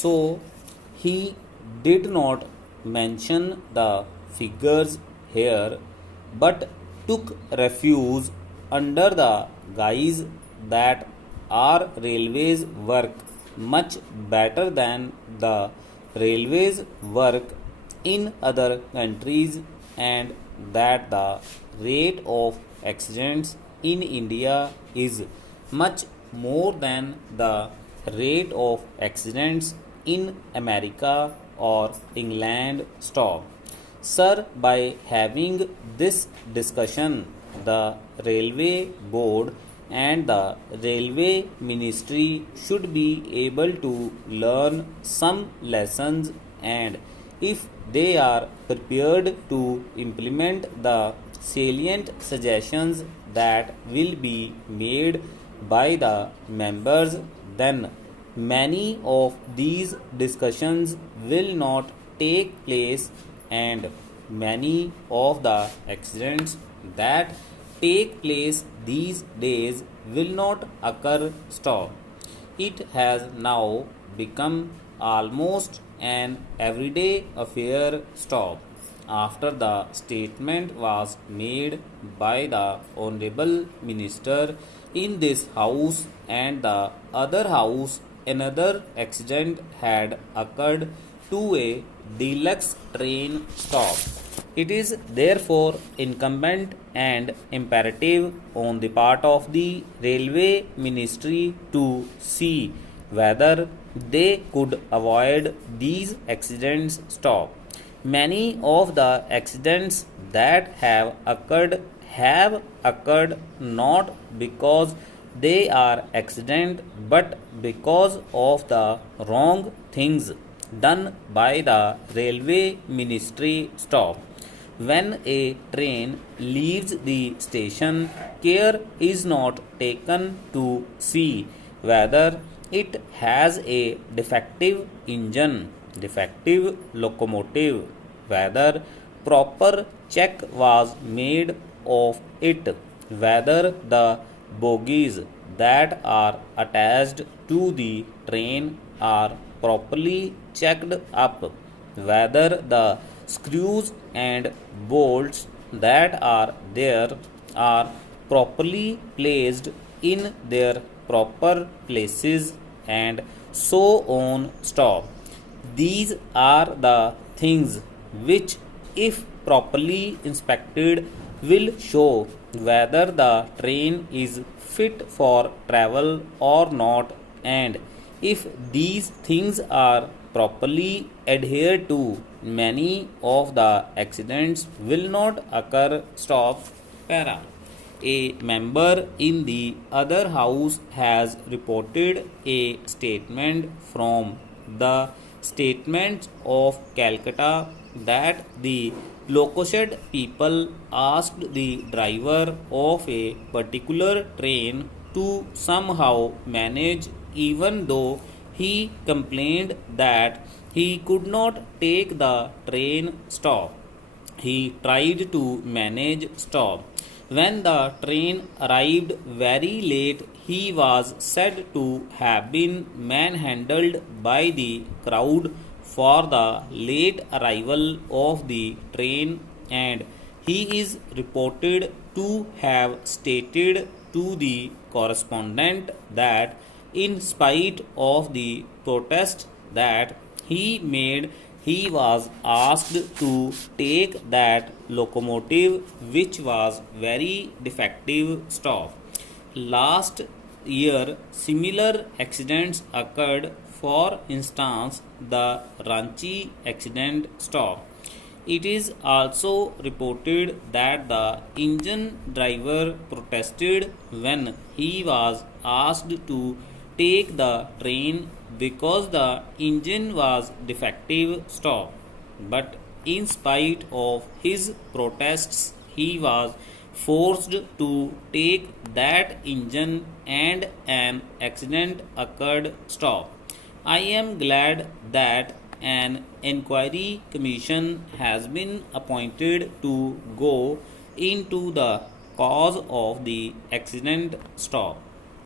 So he did not mention the figures here, but took refuge under the guise that our railways work much better than the railways work in other countries, and that the rate of accidents in India is much more than the rate of accidents in America or England. Stop. Sir, by having this discussion, the Railway Board and the Railway Ministry should be able to learn some lessons, and if they are prepared to implement the salient suggestions that will be made by the members, then many of these discussions will not take place, and many of the accidents that take place these days will not occur. Stop. It has now become almost an everyday affair. Stop. After the statement was made by the Honorable Minister in this House and the other House, another accident had occurred to a deluxe train. Stop. It is therefore incumbent and imperative on the part of the Railway Ministry to see whether they could avoid these accidents. Stop. Many of the accidents that have occurred not because they are accident, but because of the wrong things done by the Railway Ministry. Stop. When a train leaves the station, care is not taken to see whether it has a defective engine, defective locomotive, whether proper check was made of it, whether the bogies that are attached to the train are properly checked up, whether the screws and bolts that are there are properly placed in their proper places, and so on. Stop. These are the things which, if properly inspected, will show whether the train is fit for travel or not, and if these things are properly adhered to, many of the accidents will not occur. Stop. Para. A member in the other house has reported a statement from the Statements of Calcutta that the Lokoshed people asked the driver of a particular train to somehow manage, even though he complained that he could not take the train. Stop. He tried to manage. Stop. When the train arrived very late, he was said to have been manhandled by the crowd for the late arrival of the train, and he is reported to have stated to the correspondent that, in spite of the protest that he made, he was asked to take that locomotive, which was very defective. Stop. Last year, similar accidents occurred. For instance, the Ranchi accident. Stop. It is also reported that the engine driver protested when he was asked to take the train because the engine was defective. Stop. But in spite of his protests, he was forced to take that engine, and an accident occurred. Stop. I am glad that an inquiry commission has been appointed to go into the cause of the accident. Stop.